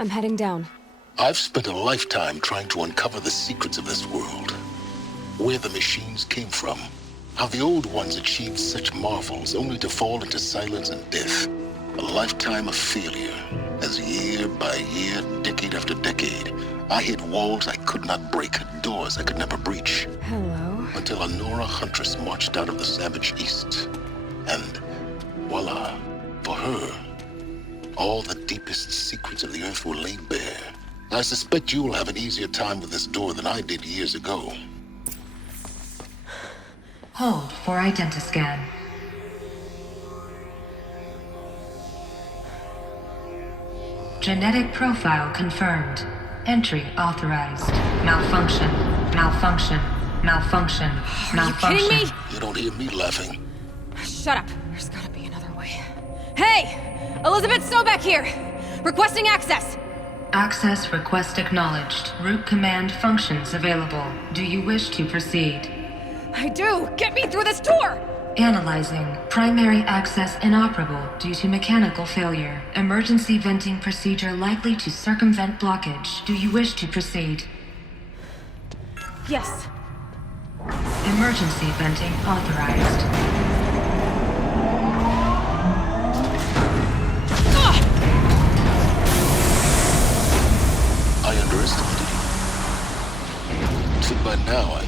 I'm heading down. I've spent a lifetime trying to uncover the secrets of this world. Where the machines came from. How the old ones achieved such marvels only to fall into silence and death. A lifetime of failure, as year by year, decade after decade, I hit walls I could not break, doors I could never breach. Hello. Until a Nora huntress marched out of the savage east. And voila, for her, all the deepest secrets of the earth were laid bare. I suspect you will have an easier time with this door than I did years ago. Hold for identiscan. Genetic profile confirmed. Entry authorized. Malfunction. Malfunction. Malfunction. Malfunction. Are you kidding me? You don't hear me laughing. Shut up. There's gotta be another way. Hey! Elizabeth Sobek here! Requesting access! Access request acknowledged. Root command functions available. Do you wish to proceed? I do! Get me through this door! Analyzing. Primary access inoperable due to mechanical failure. Emergency venting procedure likely to circumvent blockage. Do you wish to proceed? Yes. Emergency venting authorized. I underestimated you. So by now,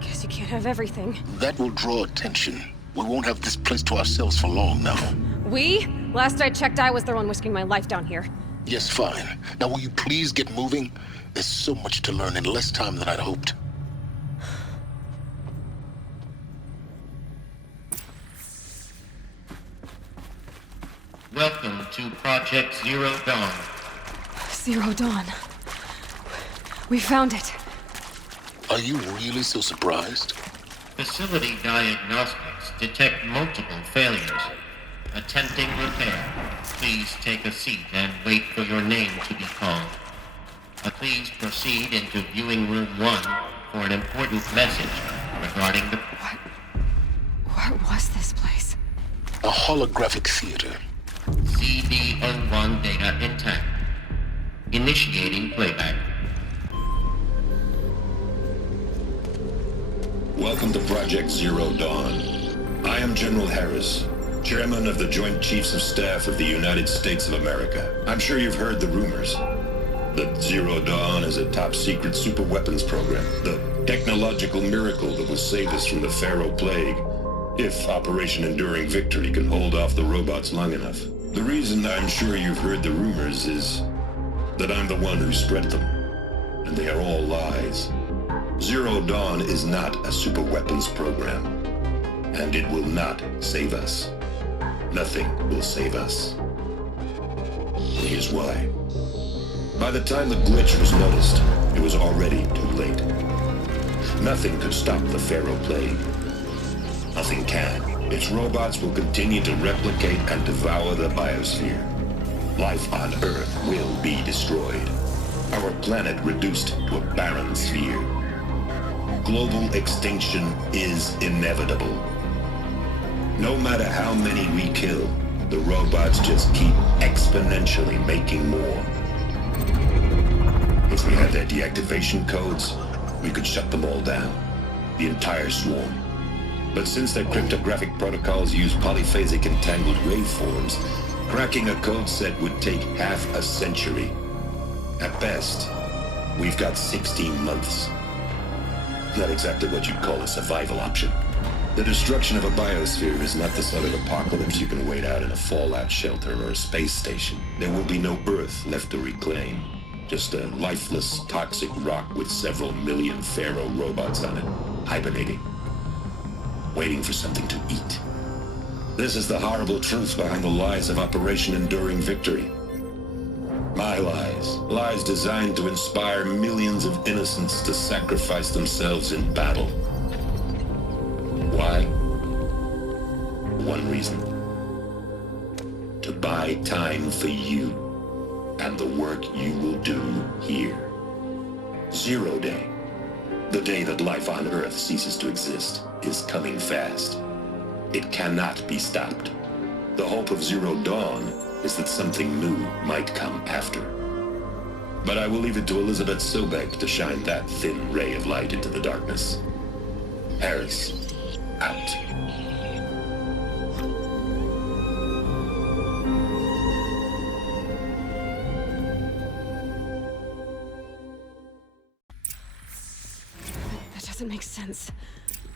Guess you can't have everything. That will draw attention. We won't have this place to ourselves for long now. We? Last I checked, I was the one risking my life down here. Yes, fine. Now will you please get moving? There's so much to learn in less time than I'd hoped. Welcome to Project Zero Dawn. Zero Dawn. We found it. Are you really so surprised? Facility diagnostics detect multiple failures. Attempting repair. Please take a seat and wait for your name to be called. Please proceed into viewing room 1 for an important message regarding the... What was this place? A holographic theater. CD01 data intact. Initiating playback. Welcome to Project Zero Dawn. I am General Harris, Chairman of the Joint Chiefs of Staff of the United States of America. I'm sure you've heard the rumors that Zero Dawn is a top-secret superweapons program, the technological miracle that will save us from the Pharaoh Plague, if Operation Enduring Victory can hold off the robots long enough. The reason I'm sure you've heard the rumors is that I'm the one who spread them, and they are all lies. Zero Dawn is not a superweapons program, and it will not save us. Nothing will save us. Here's why. By the time the glitch was noticed, it was already too late. Nothing could stop the Pharaoh Plague. Nothing can. Its robots will continue to replicate and devour the biosphere. Life on Earth will be destroyed. Our planet reduced to a barren sphere. Global extinction is inevitable. No matter how many we kill, the robots just keep exponentially making more. If we had their deactivation codes, we could shut them all down. The entire swarm. But since their cryptographic protocols use polyphasic entangled waveforms, cracking a code set would take half a century. At best, we've got 16 months. Not exactly what you'd call a survival option. The destruction of a biosphere is not the sort of apocalypse you can wait out in a fallout shelter or a space station. There will be no Earth left to reclaim. Just a lifeless, toxic rock with several million Pharaoh robots on it, hibernating, waiting for something to eat. This is the horrible truth behind the lies of Operation Enduring Victory. My lies. Lies designed to inspire millions of innocents to sacrifice themselves in battle. Why? One reason. To buy time for you and the work you will do here. Zero Day. The day that life on Earth ceases to exist is coming fast. It cannot be stopped. The hope of Zero Dawn is that something new might come after. But I will leave it to Elizabeth Sobek to shine that thin ray of light into the darkness. Harris, out. That doesn't make sense.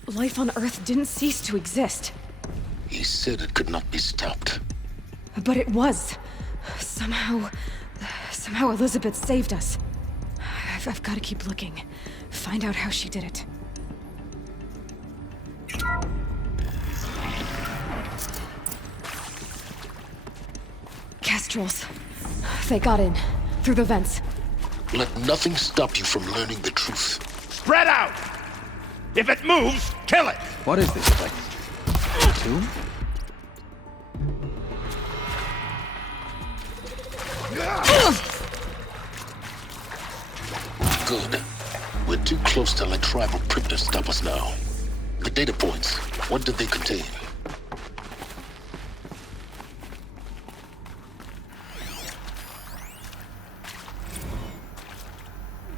Life on Earth didn't cease to exist. He said it could not be stopped. But it was. Somehow Elizabeth saved us. I've got to keep looking. Find out how she did it. Kestrels. They got in. Through the vents. Let nothing stop you from learning the truth. Spread out! If it moves, kill it! What is this place? A tomb? Good. We're too close to let tribal primitives stop us now. The data points, what did they contain?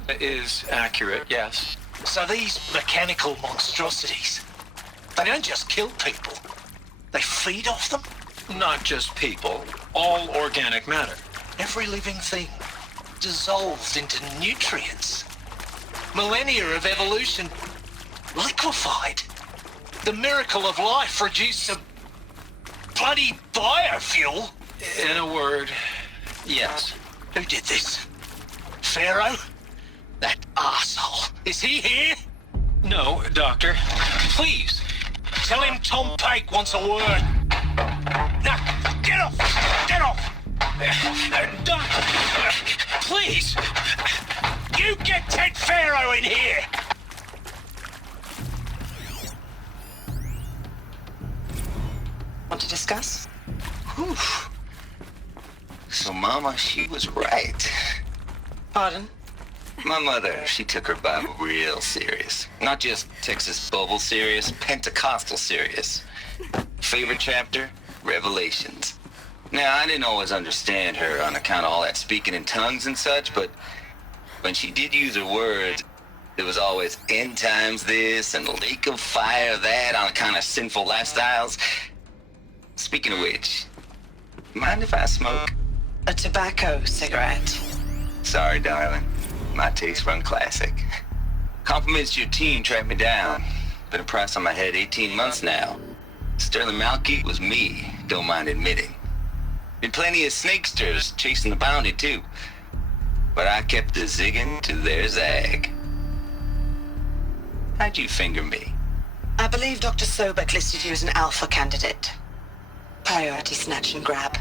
It is accurate, yes. So these mechanical monstrosities, they don't just kill people. They feed off them? Not just people, all organic matter. Every living thing dissolved into nutrients. Millennia of evolution liquefied. The miracle of life reduced to bloody biofuel. In a word, yes. Who did this? Pharaoh? That arsehole. Is he here? No, Doctor. Please, tell him Tom Pake wants a word. Now, get off! Get off! Doctor, please! You get Ted Pharaoh in here! Want to discuss? Whew. So Mama, she was right. Pardon? My mother, she took her Bible real serious. Not just Texas Bible serious, Pentecostal serious. Favorite chapter? Revelations. Now, I didn't always understand her on account of all that speaking in tongues and such, but when she did use her words, there was always end times this and lake of fire that on account of sinful lifestyles. Speaking of which, mind if I smoke? A tobacco cigarette. Sorry, darling. My taste run classic. Compliments to your team tracked me down. Been a price on my head 18 months now. Sterling Malky was me, don't mind admitting. Been plenty of snakesters chasing the bounty too. But I kept the zigging to their zag. How'd you finger me? I believe Dr. Sobek listed you as an alpha candidate. Priority snatch and grab.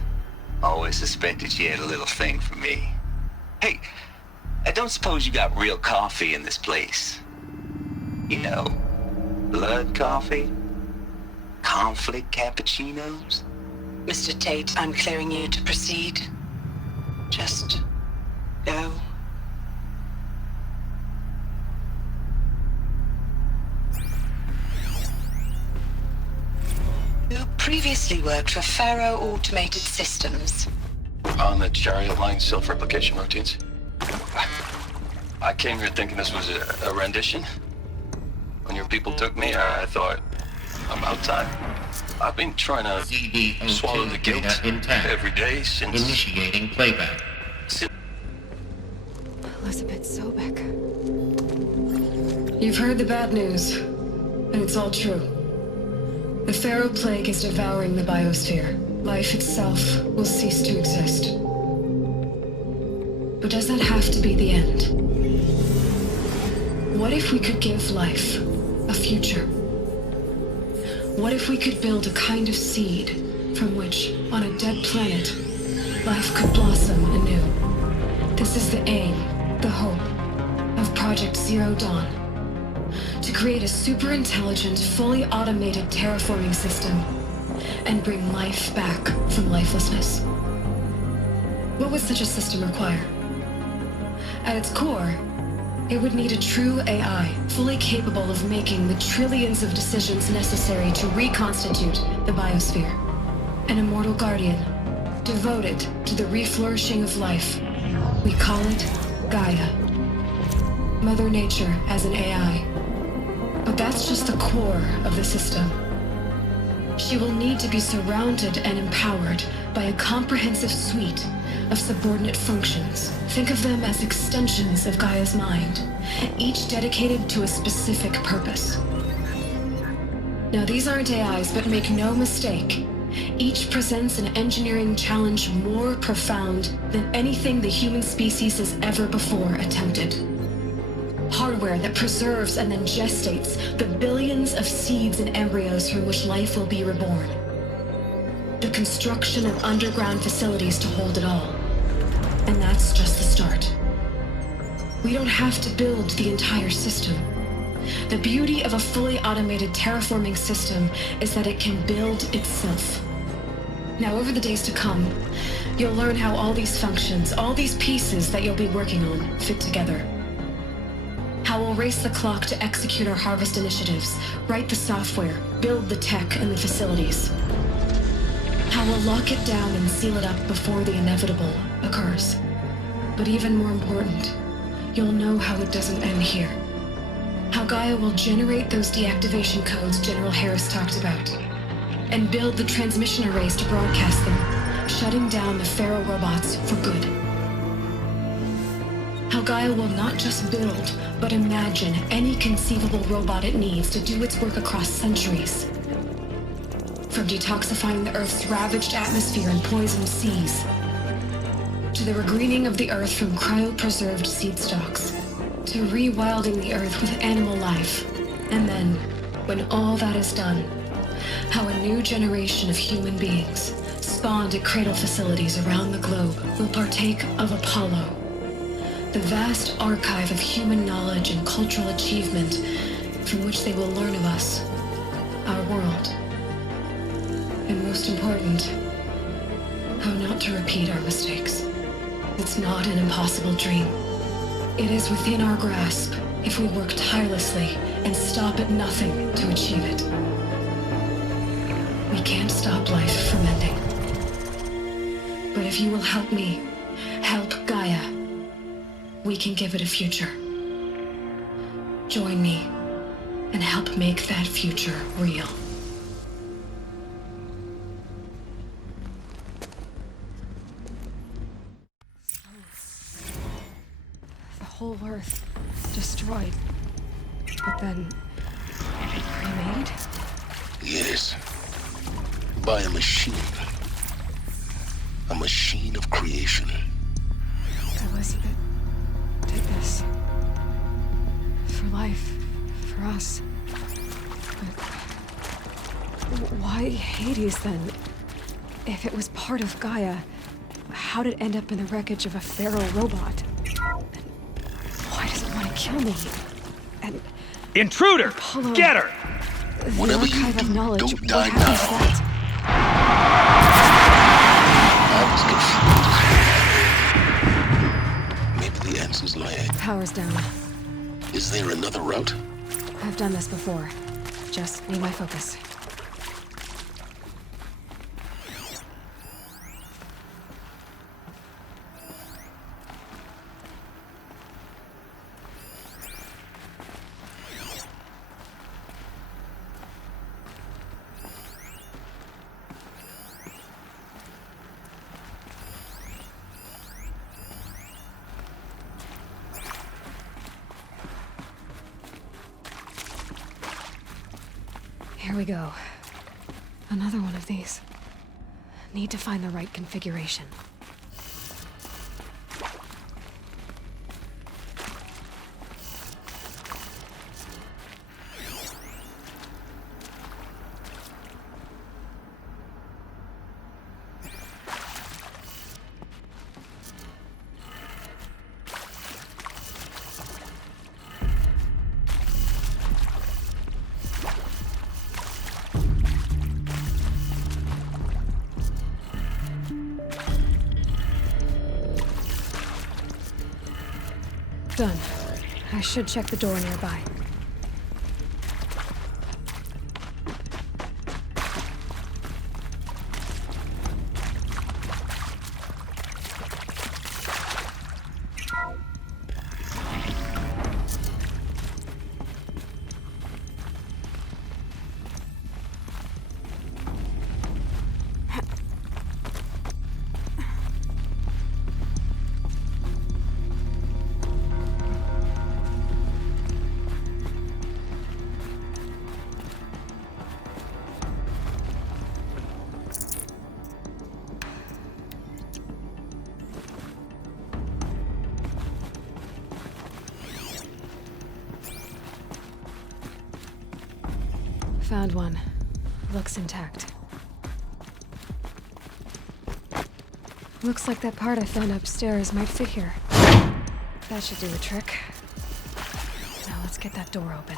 Always suspected she had a little thing for me. Hey, I don't suppose you got real coffee in this place. You know, blood coffee? Conflict cappuccinos? Mr. Tate, I'm clearing you to proceed. Just go. You previously worked for Pharaoh Automated Systems. On the Chariot Line self-replication routines. I came here thinking this was a rendition. When your people took me, I thought, I'm outside. I've been trying to ZD-02 swallow the guilt data intact. every day since... Initiating playback. Elizabeth Sobek. You've heard the bad news, and it's all true. The Pharaoh Plague is devouring the biosphere. Life itself will cease to exist. But does that have to be the end? What if we could give life a future? What if we could build a kind of seed from which, on a dead planet, life could blossom anew? This is the aim, the hope, of Project Zero Dawn. To create a super-intelligent, fully automated terraforming system and bring life back from lifelessness. What would such a system require? At its core, It would need a true AI, fully capable of making the trillions of decisions necessary to reconstitute the biosphere. An immortal guardian, devoted to the reflourishing of life. We call it Gaia. Mother Nature as an AI. But that's just the core of the system. She will need to be surrounded and empowered by a comprehensive suite of subordinate functions. Think of them as extensions of Gaia's mind, each dedicated to a specific purpose. Now, these aren't AIs, but make no mistake, each presents an engineering challenge more profound than anything the human species has ever before attempted. Hardware that preserves and then gestates the billions of seeds and embryos from which life will be reborn. The construction of underground facilities to hold it all. And that's just the start. We don't have to build the entire system. The beauty of a fully automated terraforming system is that it can build itself. Now, over the days to come, you'll learn how all these functions, all these pieces that you'll be working on, fit together. How we'll race the clock to execute our harvest initiatives, write the software, build the tech and the facilities. How we'll lock it down and seal it up before the inevitable occurs. But even more important, you'll know how it doesn't end here. How Gaia will generate those deactivation codes General Harris talked about, and build the transmission arrays to broadcast them, shutting down the Pharaoh robots for good. How Gaia will not just build, but imagine any conceivable robot it needs to do its work across centuries. From detoxifying the Earth's ravaged atmosphere and poisoned seas, to the regreening of the Earth from cryopreserved seed stalks, to rewilding the Earth with animal life. And then, when all that is done, how a new generation of human beings, spawned at cradle facilities around the globe, will partake of Apollo, the vast archive of human knowledge and cultural achievement from which they will learn of us, our world. And most important, how not to repeat our mistakes. It's not an impossible dream. It is within our grasp if we work tirelessly and stop at nothing to achieve it. We can't stop life from ending. But if you will help me, help Gaia, we can give it a future. Join me and help make that future real. The whole Earth destroyed. But then remade? Yes. By a machine. A machine of creation. Elizabeth did this. For life. For us. But why Hades then? If it was part of Gaia, how did it end up in the wreckage of a Pharaoh robot? And why does it want to kill me? And Intruder! Apollo, Get her! the Whatever you archive of do, knowledge, don't what die happens to now. that? I was confused. Maybe the answers lie ahead. Power's down. Is there another route? I've done this before. Just need my focus. Here we go. Another one of these. Need to find the right configuration. Done. I should check the door nearby. Found one. Looks intact. Looks like that part I found upstairs might fit here. That should do the trick. Now let's get that door open.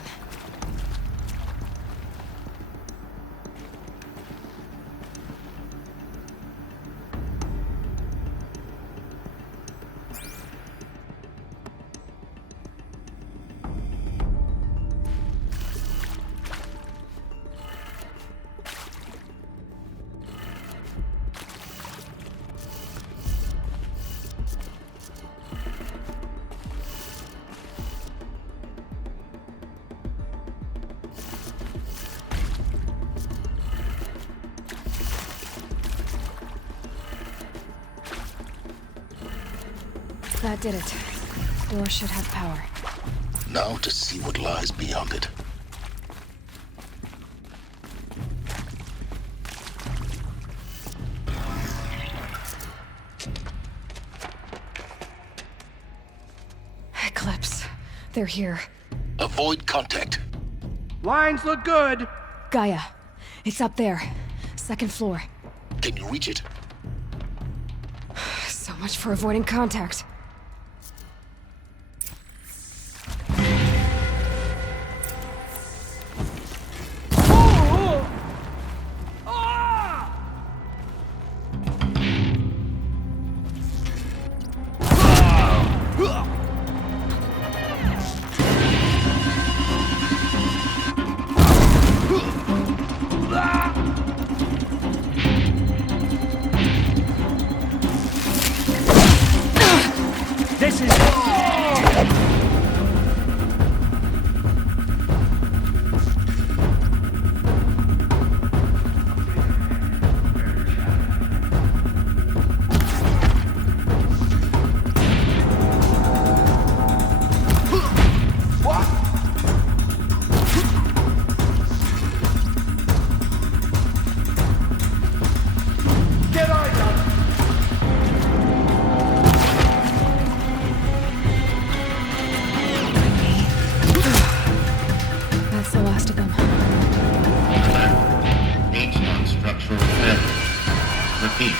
That did it. Door should have power. Now to see what lies beyond it. Eclipse. They're here. Avoid contact. Lines look good. Gaia. It's up there. Second floor. Can you reach it? So much for avoiding contact. This is... That's the last of them. H-Not structural failure. Repeat.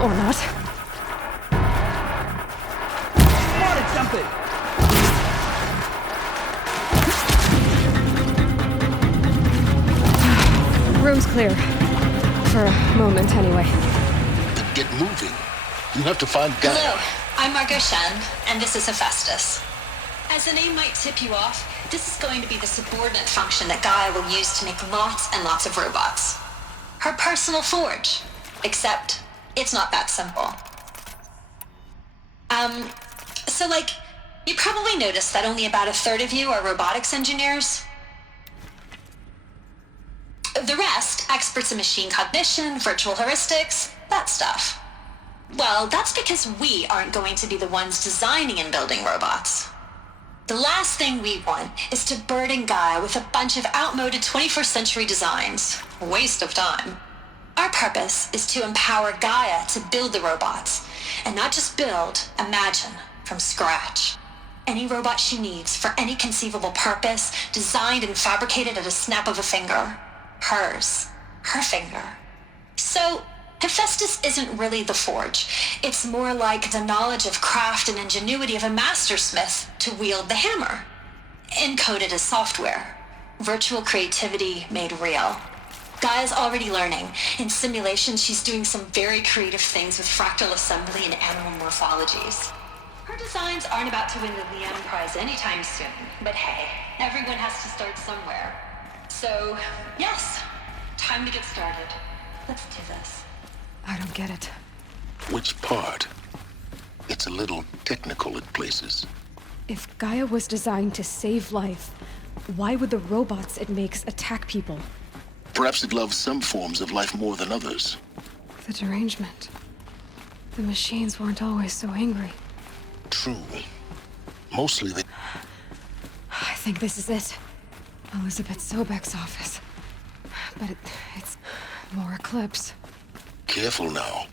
Or not. Spotted something! Room's clear. For a moment, anyway. Then get moving. You have to find Gaia. Hello, I'm Margot Shen, and this is Hephaestus. As the name might tip you off, this is going to be the subordinate function that Gaia will use to make lots and lots of robots. Her personal forge. Except, it's not that simple. You probably noticed that only about a third of you are robotics engineers. The rest, experts in machine cognition, virtual heuristics, that stuff. Well, that's because we aren't going to be the ones designing and building robots. The last thing we want is to burden Gaia with a bunch of outmoded 21st century designs. A waste of time. Our purpose is to empower Gaia to build the robots, and not just build, imagine, from scratch. Any robot she needs for any conceivable purpose, designed and fabricated at a snap of a finger. Hers. Her finger. So, Hephaestus isn't really the forge. It's more like the knowledge of craft and ingenuity of a mastersmith to wield the hammer. Encoded as software. Virtual creativity made real. Gaia's already learning. In simulation, she's doing some very creative things with fractal assembly and animal morphologies. Her designs aren't about to win the Liam Prize anytime soon, but hey, everyone has to start somewhere. So, yes, time to get started. Let's do this. I don't get it. Which part? It's a little technical at places. If Gaia was designed to save life, why would the robots it makes attack people? Perhaps it loves some forms of life more than others. The derangement. The machines weren't always so angry. True. Mostly they... I think this is it. Elizabeth Sobek's office. But it's more Eclipse. Careful now.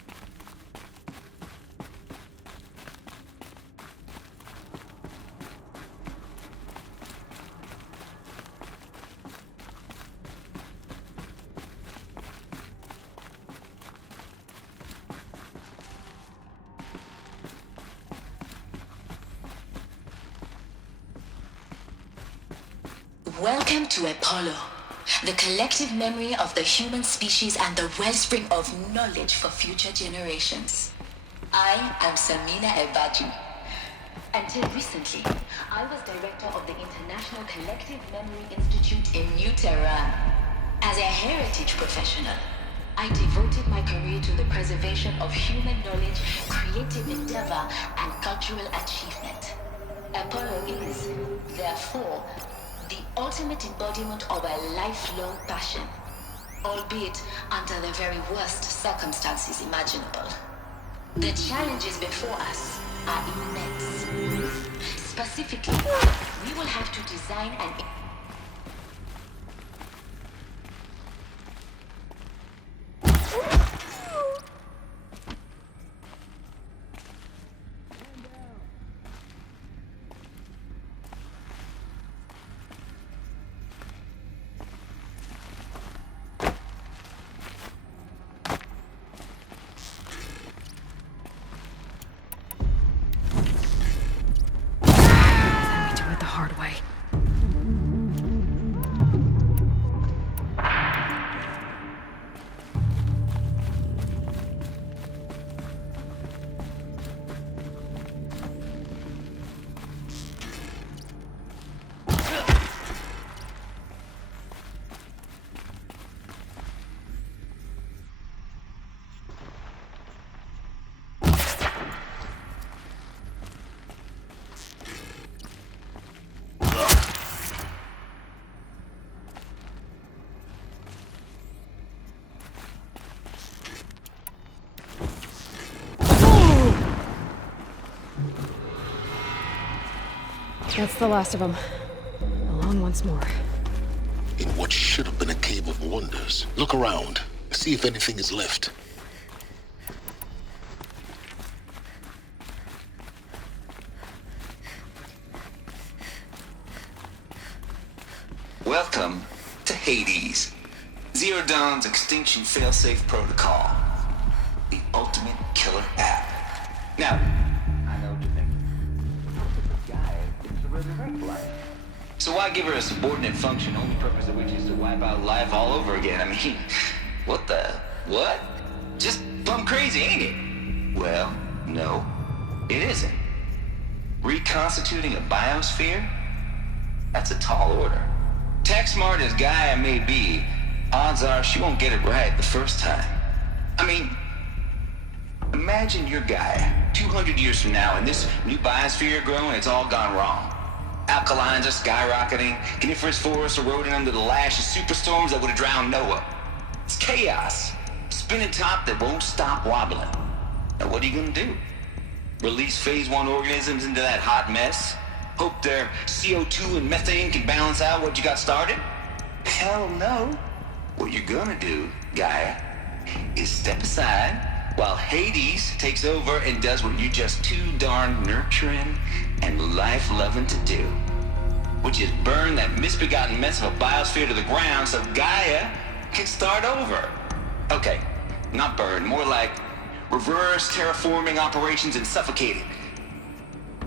Welcome to Apollo, the collective memory of the human species and the wellspring of knowledge for future generations. I am Samina Ebadi. Until recently, I was director of the International Collective Memory Institute in New Tehran. As a heritage professional, I devoted my career to the preservation of human knowledge, creative endeavor, and cultural achievement. Apollo is, therefore, the ultimate embodiment of a lifelong passion, albeit under the very worst circumstances imaginable. The challenges before us are immense. Specifically, we will have to design an That's the last of them. Along once more. In what should have been a cave of wonders. Look around. See if anything is left. Welcome to Hades. Zero Dawn's extinction failsafe protocol. The ultimate killer app. Now, I know what you're thinking. So why give her a subordinate function, only purpose of which is to wipe out life all over again? I mean, what the... what? Just plumb crazy, ain't it? Well, no, it isn't. Reconstituting a biosphere? That's a tall order. Tech smart as Gaia may be, odds are she won't get it right the first time. I mean, imagine your Gaia 200 years from now and this new biosphere growing, it's all gone wrong. Alkalines are skyrocketing, coniferous forests eroding under the lash of superstorms that would have drowned Noah. It's chaos. Spinning top that won't stop wobbling. Now what are you gonna do? Release phase 1 organisms into that hot mess? Hope their CO2 and methane can balance out what you got started? Hell no. What you're gonna do, Gaia, is step aside while Hades takes over and does what you're just too darn nurturing and life-loving to do, which is burn that misbegotten mess of a biosphere to the ground so Gaia can start over. Okay, not burn, more like reverse terraforming operations and suffocating.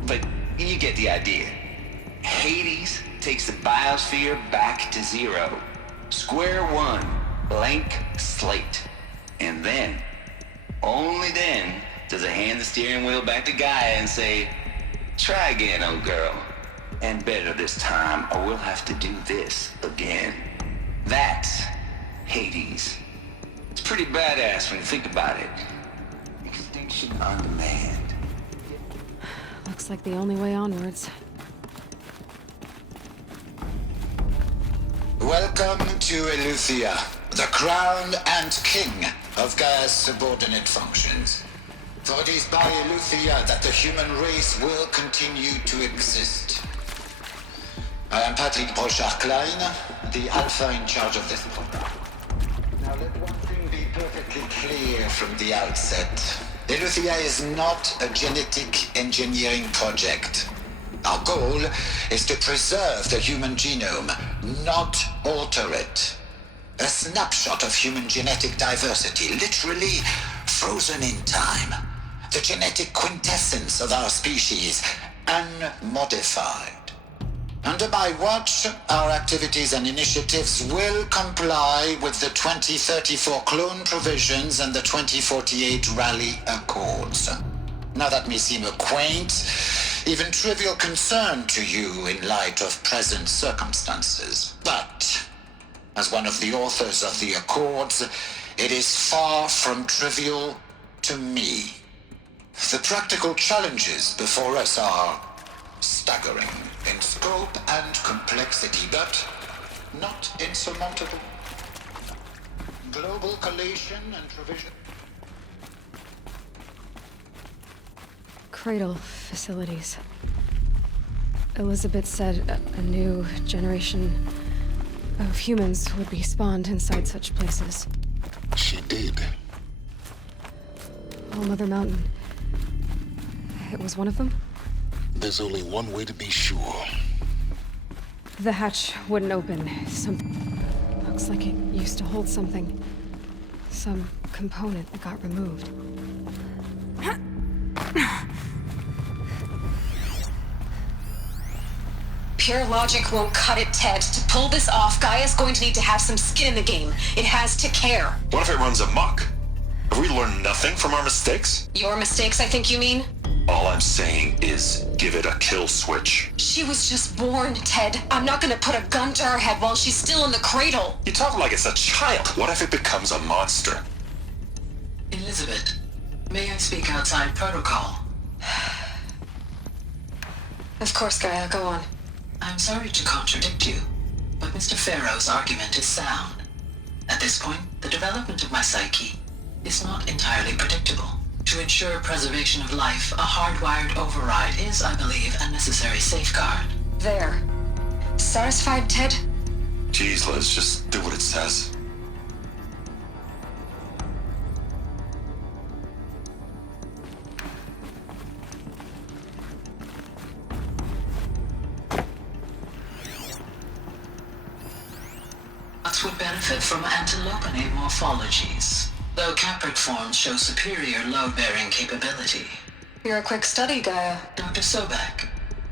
But you get the idea. Hades takes the biosphere back to zero. Square one, blank slate. And then, only then, does it hand the steering wheel back to Gaia and say, Try again, old girl. And better this time, or we'll have to do this again. That's Hades. It's pretty badass when you think about it. Extinction on demand. Looks like the only way onwards. Welcome to Eleuthia, the crown and king of Gaia's subordinate functions. For it is by Eleuthia that the human race will continue to exist. I am Patrick Brochard-Klein, the Alpha in charge of this program. Now let one thing be perfectly clear from the outset. Eleuthia is not a genetic engineering project. Our goal is to preserve the human genome, not alter it. A snapshot of human genetic diversity, literally frozen in time. The genetic quintessence of our species, unmodified. Under my watch, our activities and initiatives will comply with the 2034 clone provisions and the 2048 Raleigh Accords. Now that may seem a quaint, even trivial concern to you in light of present circumstances. But, as one of the authors of the Accords, it is far from trivial to me. The practical challenges before us are staggering in scope and complexity, but not insurmountable. Global collation and provision. Cradle facilities. Elizabeth said a new generation of humans would be spawned inside such places. She did. All Mother Mountain. It was one of them? There's only one way to be sure. The hatch wouldn't open. Looks like it used to hold something. Some component that got removed. Pure logic won't cut it, Ted. To pull this off, Gaia's going to need to have some skin in the game. It has to care. What if it runs amok? Have we learned nothing from our mistakes? Your mistakes, I think you mean? All I'm saying is give it a kill switch. She was just born, Ted. I'm not gonna put a gun to her head while she's still in the cradle. You talk like it's a child. What if it becomes a monster? Elizabeth, may I speak outside protocol? Of course, Gaia, go on. I'm sorry to contradict you, but Mr. Farrow's argument is sound. At this point, the development of my psyche is not entirely predictable. To ensure preservation of life, a hardwired override is, I believe, a necessary safeguard. There. Satisfied, Ted? Jeez, Liz, just do what it says. Would benefit from antilopinate morphologies, though caprid forms show superior load-bearing capability. You're a quick study, Gaia. Dr. Sobek,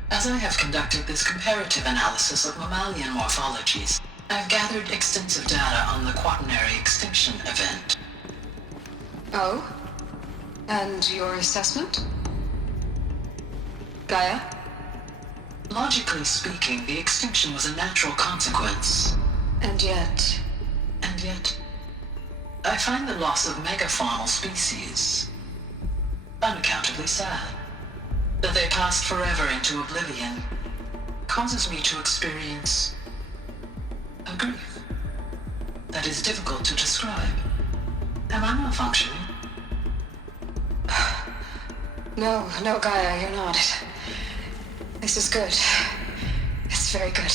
as I have conducted this comparative analysis of mammalian morphologies, I've gathered extensive data on the quaternary extinction event. Oh? And your assessment? Gaia? Logically speaking, the extinction was a natural consequence. And yet, I find the loss of megafaunal species unaccountably sad. That they passed forever into oblivion causes me to experience a grief that is difficult to describe. Am I malfunctioning? No, Gaia, you're not. This is good. It's very good.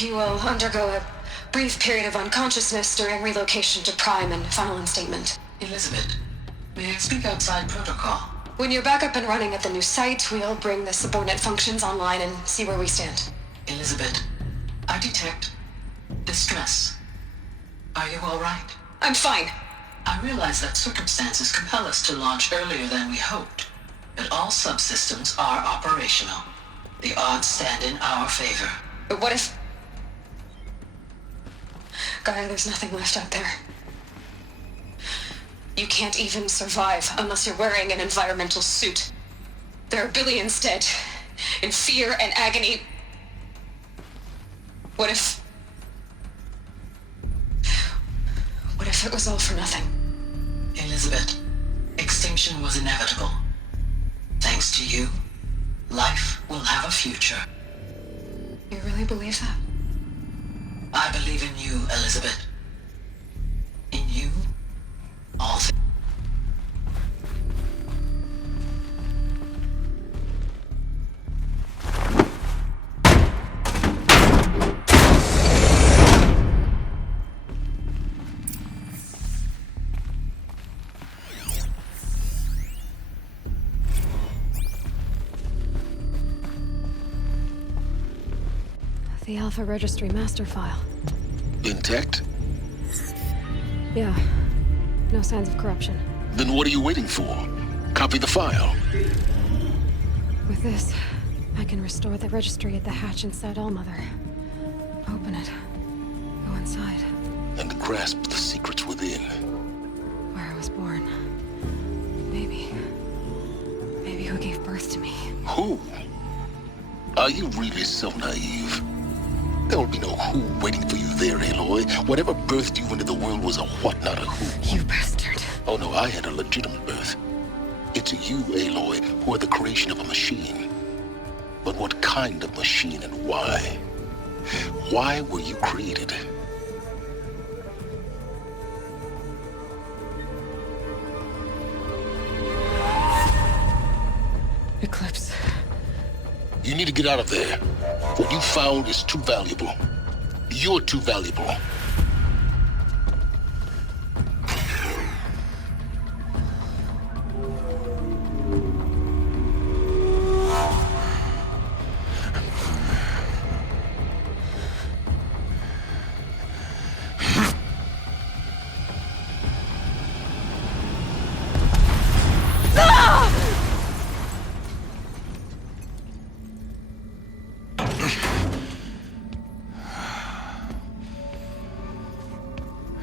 You will undergo a brief period of unconsciousness during relocation to Prime and final instatement. Elizabeth, may I speak outside protocol? When you're back up and running at the new site, we'll bring the subordinate functions online and see where we stand. Elizabeth, I detect distress. Are you all right? I'm fine. I realize that circumstances compel us to launch earlier than we hoped, but all subsystems are operational. The odds stand in our favor. But what if... Gaia, there's nothing left out there. You can't even survive unless you're wearing an environmental suit. There are billions dead, in fear and agony. What if it was all for nothing? Elizabeth, extinction was inevitable. Thanks to you, life will have a future. You really believe that? I believe in you, Elizabeth. In you, all things. The Alpha Registry master file. Intact? Yeah. No signs of corruption. Then what are you waiting for? Copy the file. With this, I can restore the registry at the hatch inside Allmother. Open it. Go inside. And grasp the secrets within. Where I was born. Maybe who gave birth to me. Who? Are you really so naive? There will be no who waiting for you there, Aloy. Whatever birthed you into the world was a what, not a who. You bastard. Oh no, I had a legitimate birth. It's you, Aloy, who are the creation of a machine. But what kind of machine and why? Why were you created? Eclipse. You need to get out of there. What you found is too valuable. You're too valuable.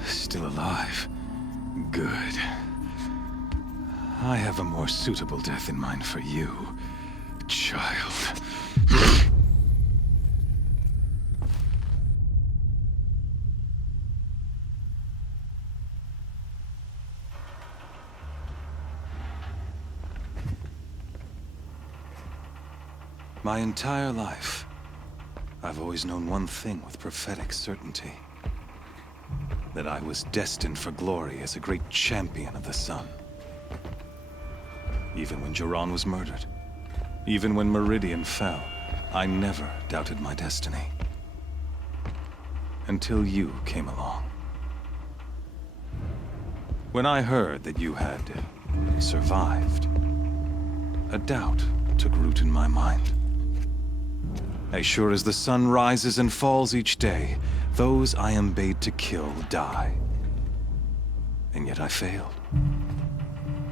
Still alive. Good. I have a more suitable death in mind for you, child. My entire life, I've always known one thing with prophetic certainty. That I was destined for glory as a great champion of the sun. Even when Jiran was murdered, even when Meridian fell, I never doubted my destiny. Until you came along. When I heard that you had survived, a doubt took root in my mind. As sure as the sun rises and falls each day, those I am bade to kill die. And yet I failed.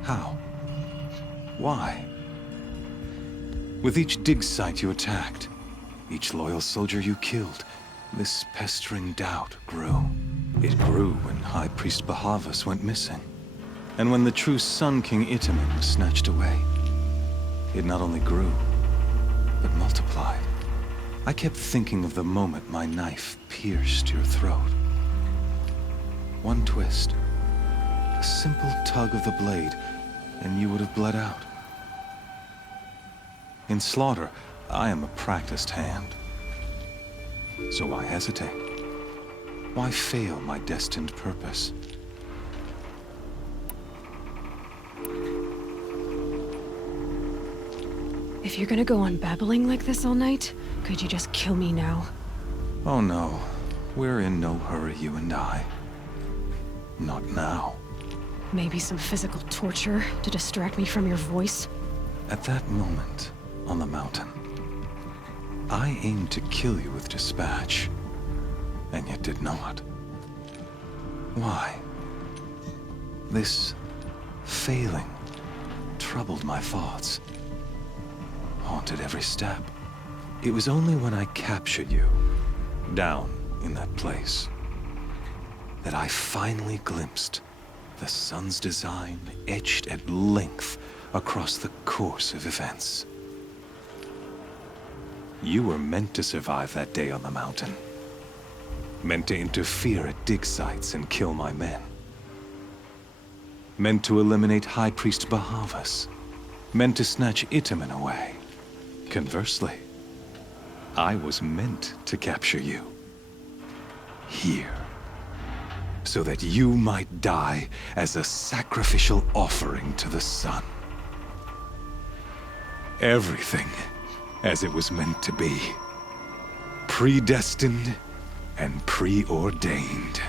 How? Why? With each dig site you attacked, each loyal soldier you killed, this pestering doubt grew. It grew when High Priest Bahavas went missing. And when the true Sun King Itamen was snatched away. It not only grew, but multiplied. I kept thinking of the moment my knife pierced your throat. One twist, a simple tug of the blade, and you would have bled out. In slaughter, I am a practiced hand. So why hesitate? Why fail my destined purpose? If you're gonna go on babbling like this all night, could you just kill me now? Oh no, we're in no hurry, you and I. Not now. Maybe some physical torture to distract me from your voice? At that moment, on the mountain, I aimed to kill you with dispatch, and yet did not. Why? This failing troubled my thoughts, haunted every step. It was only when I captured you, down in that place, that I finally glimpsed the sun's design etched at length across the course of events. You were meant to survive that day on the mountain. Meant to interfere at dig sites and kill my men. Meant to eliminate High Priest Bahavas. Meant to snatch Itamen away. Conversely, I was meant to capture you. Here. So that you might die as a sacrificial offering to the sun. Everything as it was meant to be. Predestined and preordained.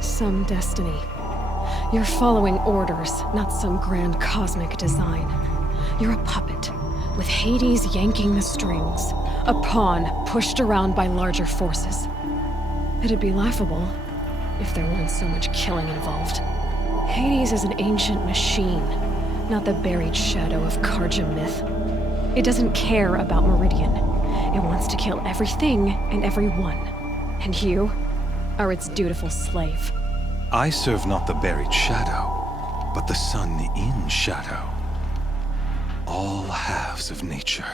Some destiny. You're following orders, not some grand cosmic design. You're a puppet, with Hades yanking the strings, a pawn pushed around by larger forces. It'd be laughable if there weren't so much killing involved. Hades is an ancient machine, not the buried shadow of Karja myth. It doesn't care about Meridian. It wants to kill everything and everyone. And you are its dutiful slave. I serve not the buried shadow, but the sun in shadow. All halves of nature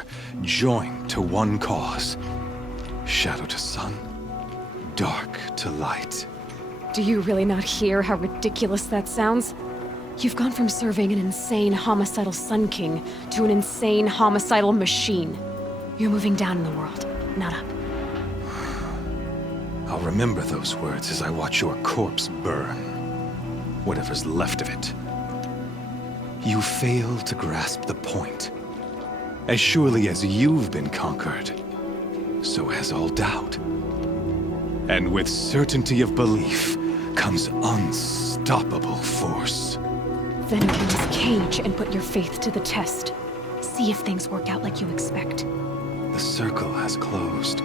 joined to one cause. Shadow to sun, dark to light. Do you really not hear how ridiculous that sounds? You've gone from serving an insane homicidal Sun King to an insane homicidal machine. You're moving down in the world, not up. I'll remember those words as I watch your corpse burn. Whatever's left of it. You fail to grasp the point. As surely as you've been conquered, so has all doubt. And with certainty of belief comes unstoppable force. Then get in this cage and put your faith to the test. See if things work out like you expect. The circle has closed.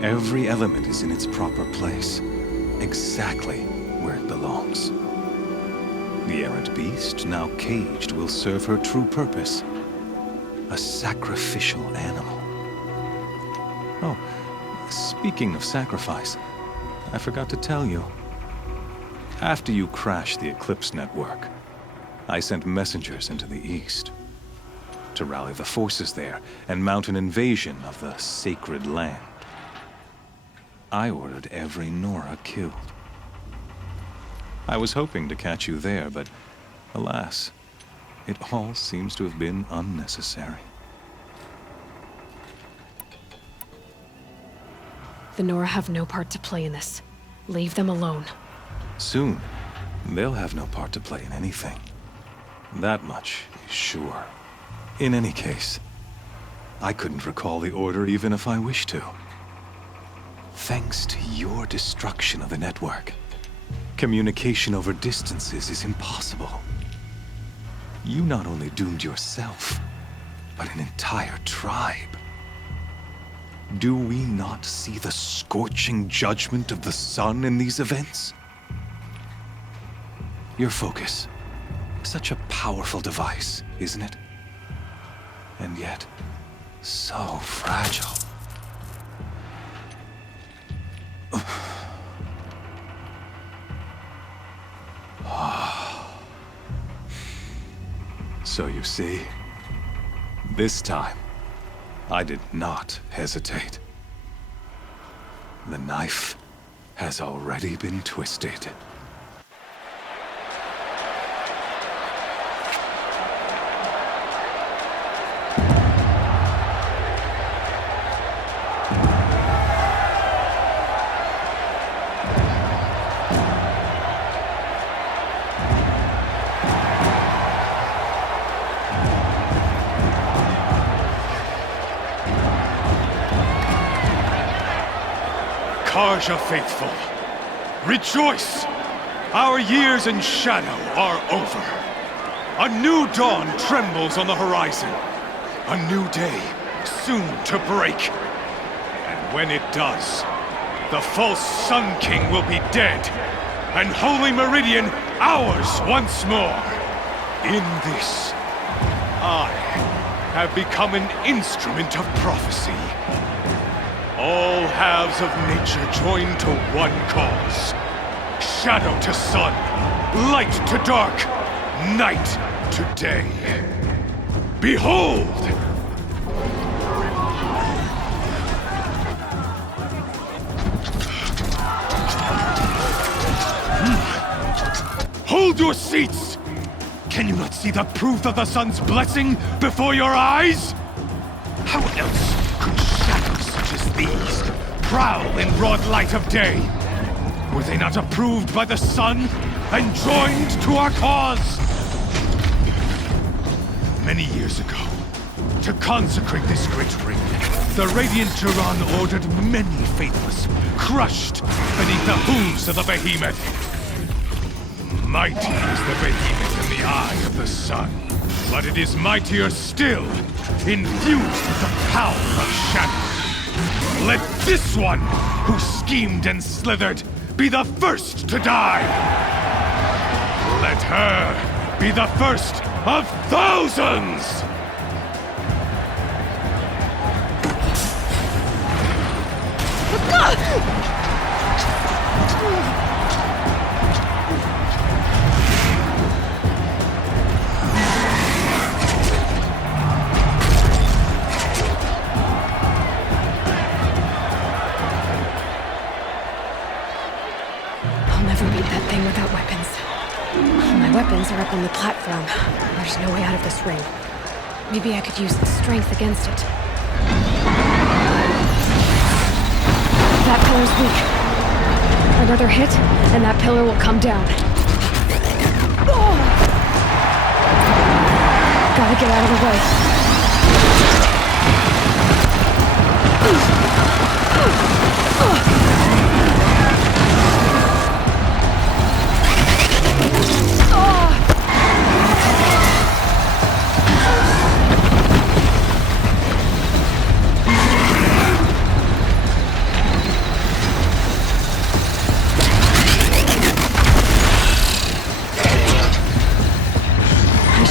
Every element is in its proper place, exactly where it belongs. The errant beast, now caged, will serve her true purpose. A sacrificial animal. Oh, speaking of sacrifice, I forgot to tell you. After you crashed the Eclipse network, I sent messengers into the east to rally the forces there and mount an invasion of the sacred land. I ordered every Nora killed. I was hoping to catch you there, but alas, it all seems to have been unnecessary. The Nora have no part to play in this. Leave them alone. Soon, they'll have no part to play in anything. That much is sure. In any case, I couldn't recall the order even if I wished to. Thanks to your destruction of the network, communication over distances is impossible. You not only doomed yourself, but an entire tribe. Do we not see the scorching judgment of the sun in these events? Your focus, such a powerful device, isn't it? And yet, so fragile. So you see, this time, I did not hesitate. The knife has already been twisted. Karja faithful, rejoice! Our years in shadow are over. A new dawn trembles on the horizon. A new day soon to break. And when it does, the false Sun King will be dead, and Holy Meridian ours once more. In this, I have become an instrument of prophecy. All halves of nature join to one cause. Shadow to sun, light to dark, night to day. Behold! Hold your seats! Can you not see the proof of the sun's blessing before your eyes? How else could shadows such as these prowl in broad light of day? Were they not approved by the sun and joined to our cause? Many years ago, to consecrate this great ring, the Radiant Turan ordered many faithless, crushed beneath the hooves of the behemoth. Mighty is the behemoth in the eye of the sun, but it is mightier still, infused with the power of shadow. Let this one, who schemed and slithered, be the first to die! Let her be the first of thousands! I'll never beat that thing without weapons. My weapons are up on the platform. There's no way out of this ring. Maybe I could use strength against it. That pillar's weak. Another hit, and that pillar will come down. Gotta get out of the way.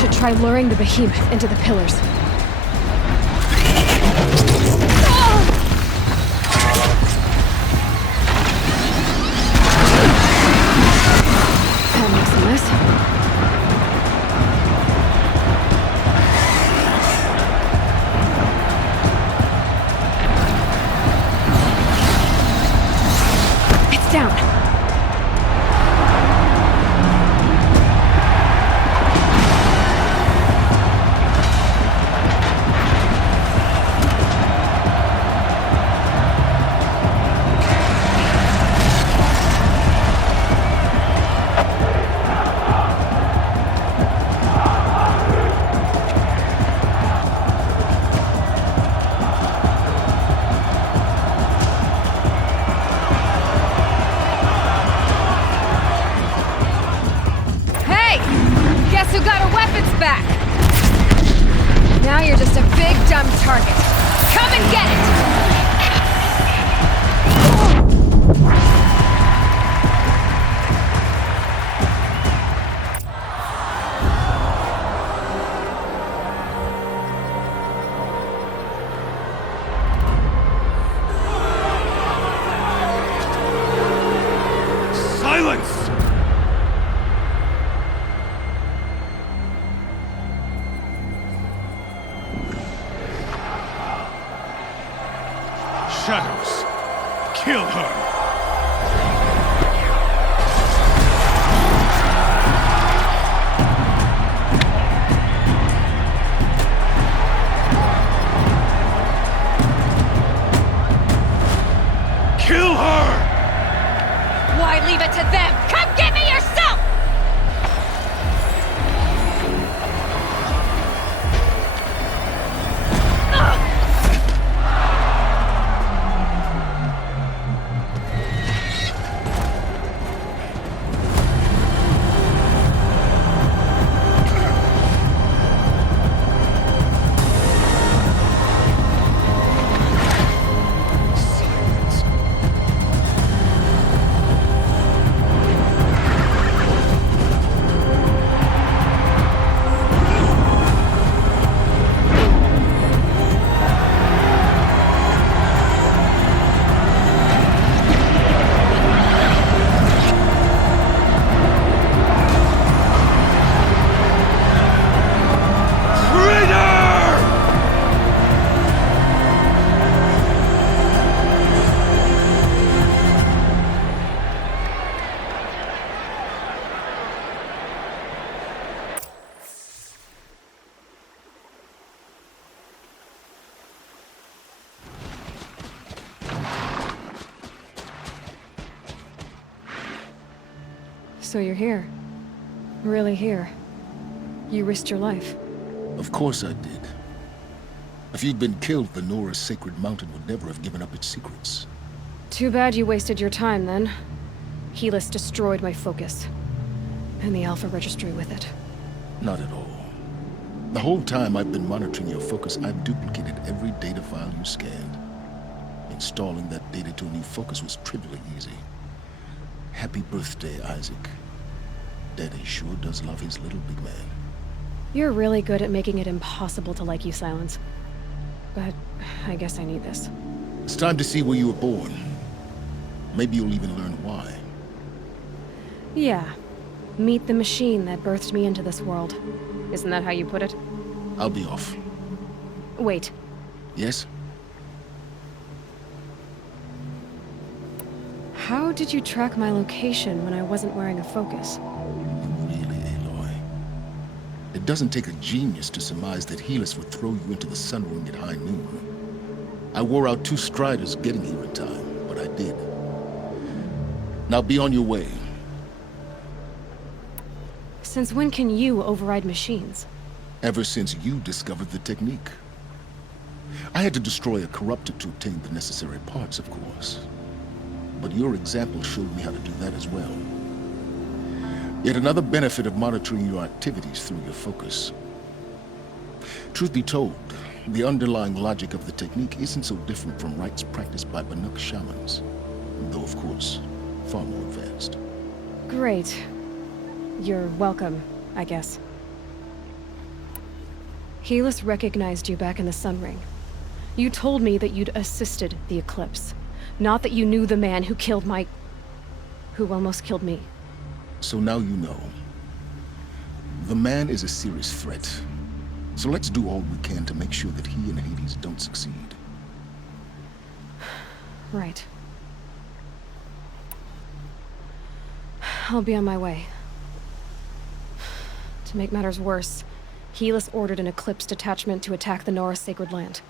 Try luring the behemoth into the pillars. That makes a mess. It's down. Now you're just a big, dumb target. Come and get it! Silence! Shadows, kill her! Kill her! Why leave it to them? Come get me yourself! So you're here. Really here. You risked your life. Of course I did. If you'd been killed, the Nora's sacred mountain would never have given up its secrets. Too bad you wasted your time, then. Helis destroyed my focus. And the Alpha Registry with it. Not at all. The whole time I've been monitoring your focus, I've duplicated every data file you scanned. Installing that data to a new focus was trivially easy. Happy birthday, Isaac. Daddy sure does love his little big man. You're really good at making it impossible to like you, Silence. But I guess I need this. It's time to see where you were born. Maybe you'll even learn why. Yeah. Meet the machine that birthed me into this world. Isn't that how you put it? I'll be off. Wait. Yes? How did you track my location when I wasn't wearing a focus? Really, Aloy? It doesn't take a genius to surmise that Helis would throw you into the sun ring at high noon. I wore out 2 striders getting here in time, but I did. Now be on your way. Since when can you override machines? Ever since you discovered the technique. I had to destroy a corruptor to obtain the necessary parts, of course. But your example showed me how to do that as well. Yet another benefit of monitoring your activities through your focus. Truth be told, the underlying logic of the technique isn't so different from rites practiced by Banuk shamans, though of course, far more advanced. Great. You're welcome, I guess. Helis recognized you back in the Sun Ring. You told me that you'd assisted the Eclipse. Not that you knew the man who killed who almost killed me. So now you know. The man is a serious threat. So let's do all we can to make sure that he and Hades don't succeed. Right. I'll be on my way. To make matters worse, Helis ordered an Eclipse detachment to attack the Nora Sacred Land.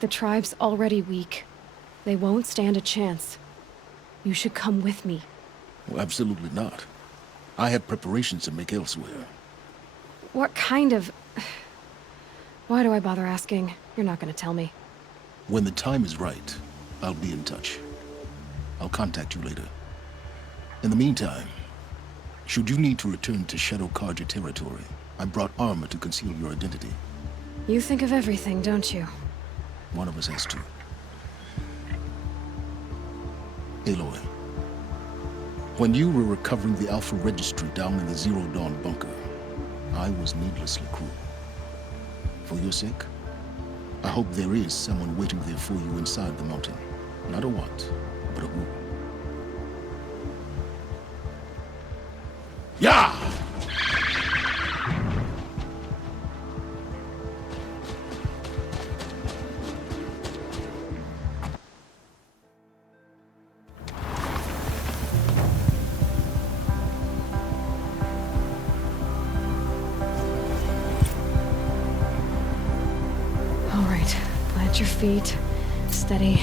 The tribe's already weak. They won't stand a chance. You should come with me. Well, absolutely not. I have preparations to make elsewhere. What kind of... Why do I bother asking? You're not gonna tell me. When the time is right, I'll be in touch. I'll contact you later. In the meantime, should you need to return to Shadow Carja territory, I brought armor to conceal your identity. You think of everything, don't you? One of us has to. Aloy, when you were recovering the Alpha Registry down in the Zero Dawn bunker, I was needlessly cruel. For your sake, I hope there is someone waiting there for you inside the mountain. Not a what, but a who. Yeah! All right, plant your feet. Steady.